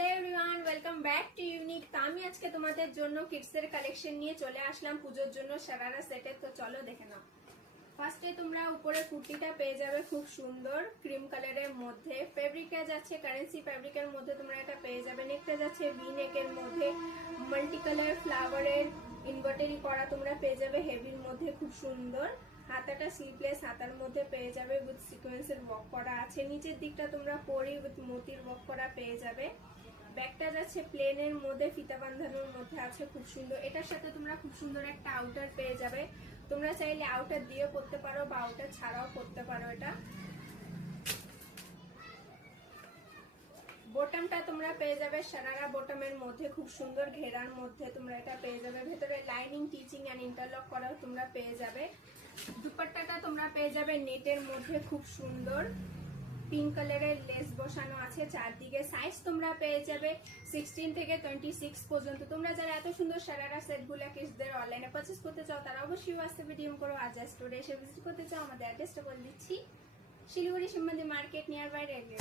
Hello everyone, welcome back to unique. তো আমি আজকে তোমাদের জন্য কিডসের কালেকশন নিয়ে চলে আসলাম পুজোর জন্য সারারা সেটের। তো চলো দেখে নাও। ফার্স্টে তোমরা উপরে কুর্তিটা পেয়ে যাবে খুব সুন্দর ক্রিম কালারের মধ্যে। ফেব্রিকটা যাচ্ছে কারেন্সি ফেব্রিকের মধ্যে, তোমরা এটা পেয়ে যাবে। নেকটা যাচ্ছে ভি নেকের মধ্যে, মাল্টি কালার ফ্লাওয়ারের ইনভার্টারি করা তোমরা পেয়ে যাবে হেভির মধ্যে, খুব সুন্দর। হাতাটা স্লিভলেস হাতার মধ্যে পেয়ে যাবে, উইথ সিকোয়েন্সের ওয়ার্ক করা আছে। নিচের দিকটা তোমরা পরি উইথ মোতির ওয়ার্ক করা পেয়ে যাবে। ব্যাগটা যাচ্ছে প্লেনের মধ্যে, ফিতা বাঁধানোর মধ্যে আছে, খুব সুন্দর। এটার সাথে তোমরা খুব সুন্দর একটা আউটার পেয়ে যাবে। তোমরা চাইলে আউটার দিয়েও পরতে পারো বা আউটার ছাড়াও পরতে পারো। এটা বটমটা তোমরা পেয়ে যাবে সারারা বটমের মধ্যে, খুব সুন্দর ঘেরার মধ্যে তোমরা এটা পেয়ে যাবে। ভেতরে লাইনিং টিচিং এন্ড ইন্টারলক করাও তোমরা পেয়ে যাবে। দুপাট্টাটা তোমরা পেয়ে যাবে নেটের মধ্যে, খুব সুন্দর পিঙ্ক কালারের লেস বসানো আছে চারদিকে। সাইজ তোমরা পেয়ে যাবে 16 থেকে 26 পর্যন্ত। তোমরা যারা এত সুন্দর সারারা সেটগুলো কিডসদের অনলাইনে পারচেজ করতে চাও তারা অবশ্যই হোয়াটসঅ্যাপে ডিএম করো। আর যা স্টোরে এসে ভিজিট করতে চাও আমাদের অ্যাড্রেসটা বলে দিচ্ছি, Siliguri Shivmandir market near by railway.